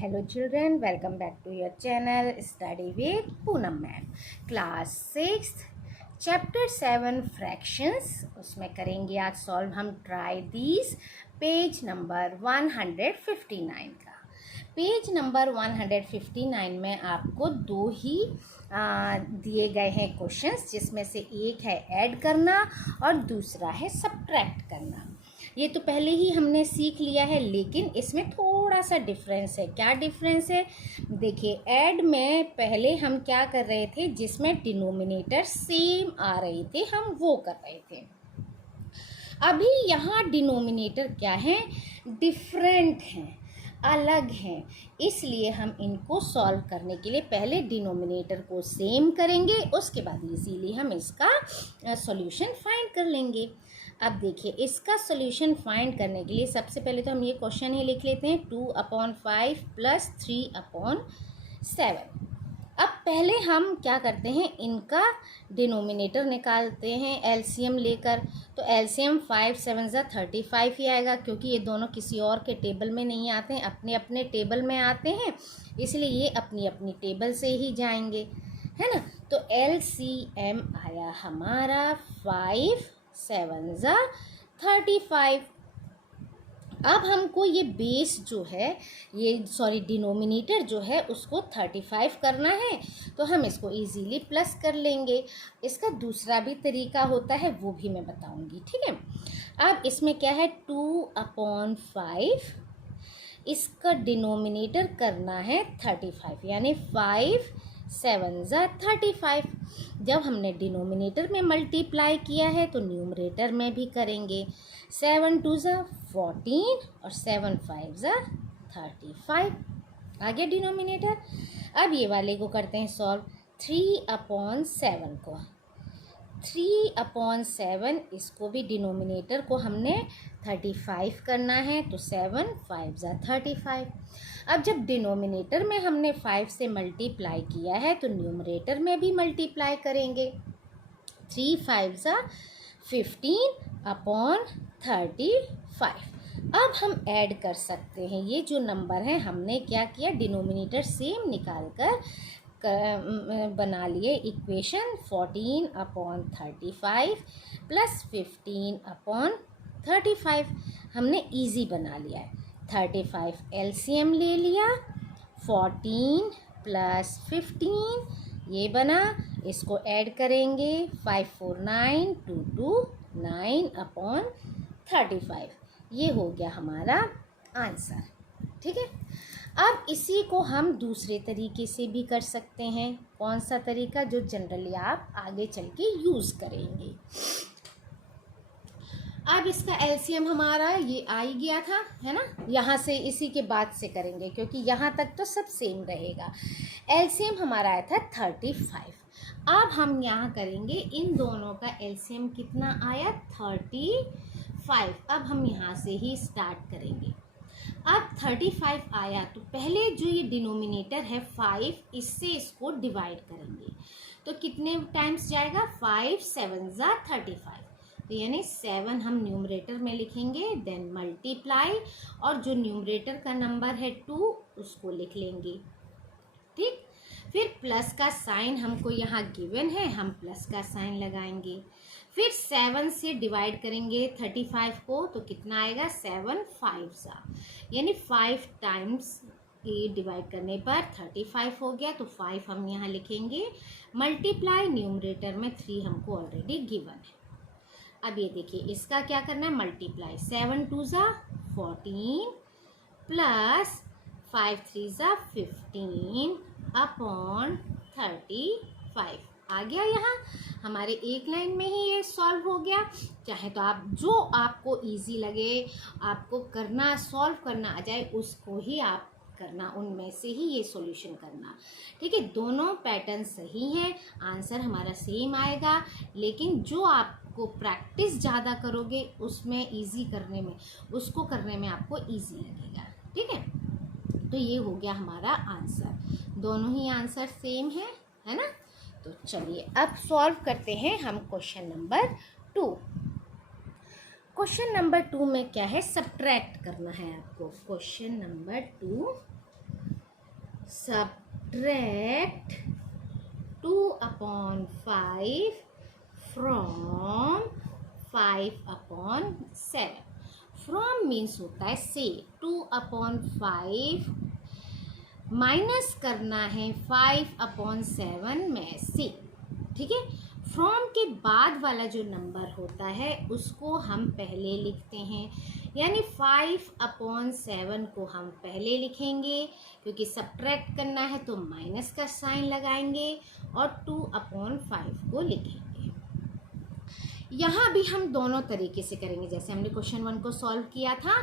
Hello children, welcome back to your channel Study with Poonam Ma'am. Class 6th Chapter 7 Fractions उसमें करेंगे आज solve हम try these page number 159 का। Page number 159 में आपको दो ही दिए गए हैं क्वेश्चंस, जिसमें से एक है ऐड करना और दूसरा है सब्ट्रैक्ट करना। ये तो पहले ही हमने सीख लिया है, लेकिन इसमें थोड़ा सा डिफरेंस है। क्या डिफरेंस है? देखिए, ऐड में पहले हम क्या कर रहे थे, जिसमें डिनोमिनेटर सेम आ रहे थे हम वो कर रहे थे। अभी यहाँ डिनोमिनेटर क्या है, डिफरेंट हैं, अलग हैं, इसलिए हम इनको सॉल्व करने के लिए पहले डिनोमिनेटर को सेम करेंगे, उसके बाद इजीली हम इसका सॉल्यूशन फाइंड कर लेंगे। अब देखिए, इसका सॉल्यूशन फाइंड करने के लिए सबसे पहले तो हम ये क्वेश्चन ही लिख लेते हैं 2/5 + 3/7। अब पहले हम क्या करते हैं, इनका डिनोमिनेटर निकालते हैं एलसीएम लेकर। तो एलसीएम 5 7 35 ही आएगा, क्योंकि ये दोनों किसी और के टेबल में नहीं आते हैं, अपने अपने टेबल में आते हैं, इसलिए ये अपनी अपनी टेबल से ही जाएंगे, है ना। तो एलसीएम आया हमारा 5 7 35। अब हमको ये बेस जो है, डिनोमिनेटर जो है उसको 35 करना है, तो हम इसको इजीली प्लस कर लेंगे। इसका दूसरा भी तरीका होता है, वो भी मैं बताऊंगी, ठीक है। अब इसमें क्या है, 2/5, इसका डिनोमिनेटर करना है 35, यानी 5 7 35। जब हमने डिनोमिनेटर में मल्टीप्लाई किया है तो न्यूमरेटर में भी करेंगे। 7 2 14 और 7 5 35 आ गया डिनोमिनेटर। अब ये वाले को करते हैं सॉल्व। 3/7 को 3/7, इसको भी डिनोमिनेटर को हमने 35 करना है, तो 7 5 35। अब जब डिनोमिनेटर में हमने 5 से मल्टीप्लाई किया है तो न्यूमरेटर में भी मल्टीप्लाई करेंगे। 3 5 15/35। अब हम ऐड कर सकते हैं, ये जो नंबर है हमने क्या किया, डिनोमिनेटर सेम निकाल कर बना लिए इक्वेशन। 14/35 + 15/35 हमने इजी बना लिया है। 35 एलसीएम ले लिया, 14 + 15 ये बना, इसको ऐड करेंगे 5 4 9 2 2 9/35। ये हो गया हमारा आंसर, ठीक है। अब इसी को हम दूसरे तरीके से भी कर सकते हैं। कौन सा तरीका, जो जनरली आप आगे चल के यूज़ करेंगे। अब इसका एलसीएम हमारा ये आ ही गया था, है ना। यहाँ से इसी के बाद से करेंगे, क्योंकि यहाँ तक तो सब सेम रहेगा। एलसीएम हमारा आया था 35। अब हम यहाँ करेंगे, इन दोनों का एलसीएम कितना आया, 35। अब हम यहाँ से ही स्टार्ट करेंगे। अब 35 आया तो पहले जो ये डिनोमिनेटर है 5, इससे इसको डिवाइड करेंगे, तो कितने टाइम्स जाएगा, 5 7 35। तो यानी 7 हम न्यूमरेटर में लिखेंगे, देन मल्टीप्लाई, और जो न्यूमरेटर का नंबर है 2 उसको लिख लेंगे, ठीक। फिर प्लस का साइन हमको यहाँ गिवन है, हम प्लस का साइन लगाएंगे। फिर 7 से डिवाइड करेंगे 35 को, तो कितना आएगा, 7 5 यानी 5 टाइम्स ये डिवाइड करने पर 35 हो गया, तो 5 हम यहाँ लिखेंगे, मल्टीप्लाई, न्यूमरेटर में 3 हमको ऑलरेडी गिवन है। अब ये देखिए, इसका क्या करना है, मल्टीप्लाई, 7 2 14 + 5 3 15/35 आ गया। यहाँ हमारे एक लाइन में ही ये सॉल्व हो गया। चाहे तो आप जो आपको इजी लगे, आपको करना, सॉल्व करना आ जाए, उसको ही आप करना, उनमें से ही ये सॉल्यूशन करना, ठीक है। दोनों पैटर्न सही हैं, आंसर हमारा सेम आएगा, लेकिन जो आपको प्रैक्टिस ज़्यादा करोगे उसमें इजी करने में, उसको करने में आपको इजी लगेगा, ठीक है। तो ये हो गया हमारा आंसर, दोनों ही आंसर सेम है ना। तो चलिए अब सॉल्व करते हैं हम क्वेश्चन नंबर 2। क्वेश्चन नंबर 2 में क्या है, सब्ट्रैक्ट करना है आपको। Question number 2 subtract 2/5 from 5/7. From means होता है से, 2/5 माइनस करना है 5/7 में से, ठीक है। फ्रॉम के बाद वाला जो नंबर होता है उसको हम पहले लिखते हैं, यानी 5/7 को हम पहले लिखेंगे, क्योंकि सब्ट्रैक्ट करना है तो माइनस का साइन लगाएंगे और 2/5 को लिखेंगे। यहाँ भी हम दोनों तरीके से करेंगे, जैसे हमने क्वेश्चन 1 को सॉल्व किया था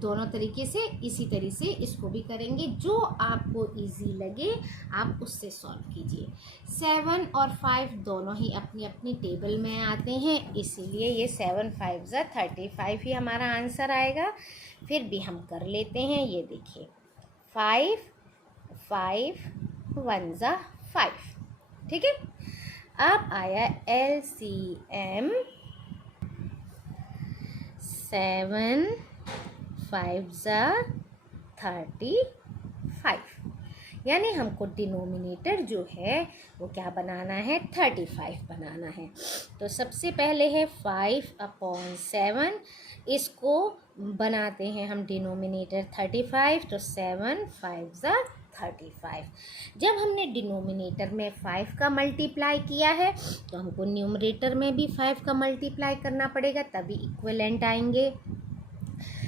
दोनों तरीके से, इसी तरीके से इसको भी करेंगे। जो आपको इजी लगे आप उससे सॉल्व कीजिए। 7 और 5 दोनों ही अपनी अपनी टेबल में आते हैं, इसीलिए ये 7 5 ज़ा 35 ही हमारा आंसर आएगा। फिर भी हम कर लेते हैं, ये देखिए 5 5 1 ज़ा 5, ठीक है। अब आया LCM, 7 5 ज़ा 35, यानी हमको डिनोमिनेटर जो है वो क्या बनाना है, 35 बनाना है। तो सबसे पहले है 5/7, इसको बनाते हैं हम डिनोमिनेटर 35, तो 7 5 ज़ा 35। जब हमने डिनोमिनेटर में 5 का मल्टीप्लाई किया है तो हमको न्यूमरेटर में भी 5 का मल्टीप्लाई करना पड़ेगा, तभी इक्विवेलेंट आएंगे,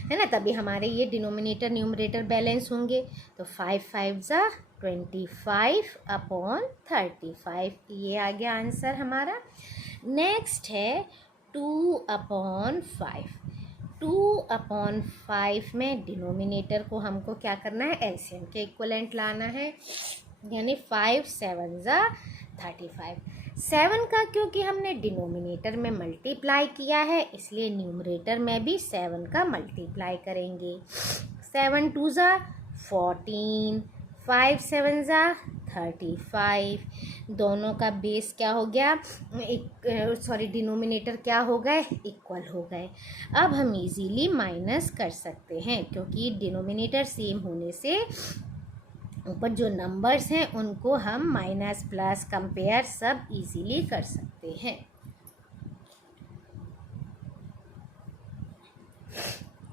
है ना, तभी हमारे ये डिनोमिनेटर न्यूमरेटर बैलेंस होंगे। तो 5 5 ज़ा 25/35, ये आ गया आंसर हमारा। नेक्स्ट है 2/5। 2/5 में डिनोमिनेटर को हमको क्या करना है, एलसीएम के इक्विवेलेंट लाना है, यानी 5 7 ज़ा 35। 7 का क्योंकि हमने डिनोमिनेटर में मल्टीप्लाई किया है, इसलिए न्यूमरेटर में भी 7 का मल्टीप्लाई करेंगे। 7 2 ज़ा 14, 5 7 ज़ा 35, दोनों का बेस क्या हो गया, डिनोमिनेटर क्या हो गए, इक्वल हो गए। अब हम इजीली माइनस कर सकते हैं, क्योंकि डिनोमिनेटर सेम होने से ऊपर जो नंबर्स हैं उनको हम माइनस प्लस कंपेयर सब इजीली कर सकते हैं।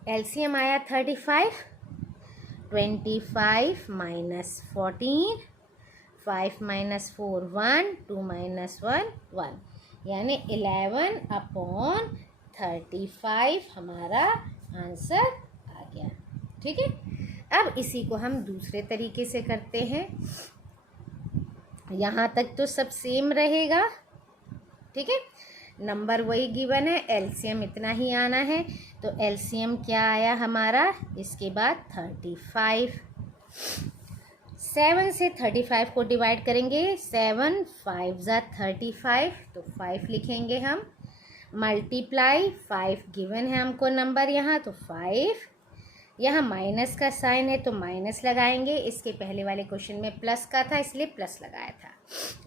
एलसीएम आया 35, 25 माइनस 14, 5 माइनस 4 1, 2 माइनस 1 1, यानी 11/35 हमारा आंसर आ गया, ठीक है। अब इसी को हम दूसरे तरीके से करते हैं। यहाँ तक तो सब सेम रहेगा, ठीक है, नंबर वही गिवन है, एलसीएम इतना ही आना है। तो एलसीएम क्या आया हमारा, इसके बाद 35। 7 से 35 को डिवाइड करेंगे, 7 5 ज़ा 35, तो 5 लिखेंगे हम, मल्टीप्लाई 5 गिवन है हमको नंबर यहाँ, तो 5, यहाँ माइनस का साइन है तो माइनस लगाएंगे, इसके पहले वाले क्वेश्चन में प्लस का था इसलिए प्लस लगाया था।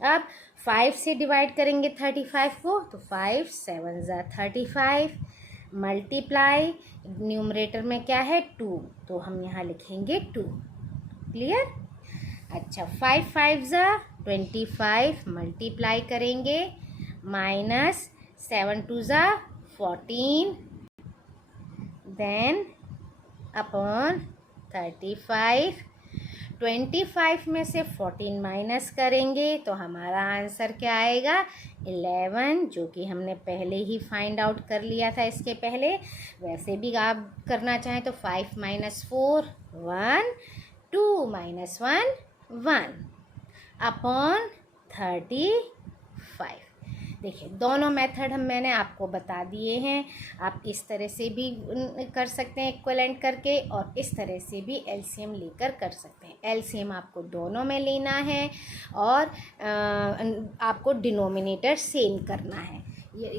अब 5 से डिवाइड करेंगे 35 को, तो 5 7 ज़ा 35, मल्टीप्लाई न्यूमरेटर में क्या है 2, तो हम यहाँ लिखेंगे 2, क्लियर। अच्छा 5 5 ज़ा 25, मल्टीप्लाई करेंगे, माइनस 7 2 ज़ा 14, देन अपॉन 35, 25 में से 14 माइनस करेंगे तो हमारा आंसर क्या आएगा, 11, जो कि हमने पहले ही फाइंड आउट कर लिया था इसके पहले। वैसे भी आप करना चाहें तो 5 माइनस 4 1, 2 माइनस 1 1 अपॉन 35। देखिए दोनों मेथड मैंने आपको बता दिए हैं, आप इस तरह से भी कर सकते हैं इक्विवेलेंट करके, और इस तरह से भी एलसीएम लेकर कर सकते हैं। एलसीएम आपको दोनों में लेना है और आपको डिनोमिनेटर सेम करना है,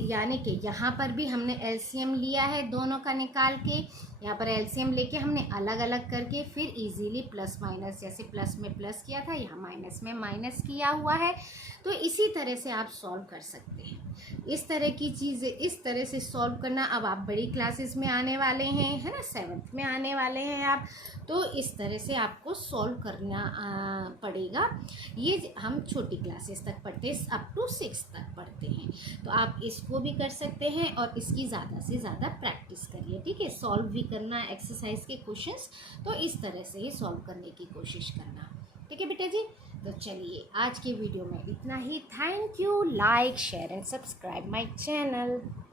यानी कि यहाँ पर भी हमने एलसीएम लिया है दोनों का निकाल के, यहाँ पर एलसीएम लेके हमने अलग अलग करके फिर इजीली प्लस माइनस, जैसे प्लस में प्लस किया था यहाँ माइनस में माइनस किया हुआ है। तो इसी तरह से आप सॉल्व कर सकते हैं। इस तरह की चीज़ें इस तरह से सॉल्व करना, अब आप बड़ी क्लासेस में आने वाले हैं, है ना, 7th में आने वाले हैं आप, तो इस तरह से आपको सॉल्व करना पड़ेगा। ये हम छोटी क्लासेस तक पढ़ते हैं, अप टू 6 तक पढ़ते हैं। तो आप इसको भी कर सकते हैं और इसकी ज़्यादा से ज़्यादा प्रैक्टिस करिए, ठीक है। सॉल्व भी करना एक्सरसाइज के क्वेश्चंस, तो इस तरह से ही सॉल्व करने की कोशिश करना, ठीक है बेटा जी। तो चलिए आज के वीडियो में इतना ही। Thank you. Like share and subscribe my channel.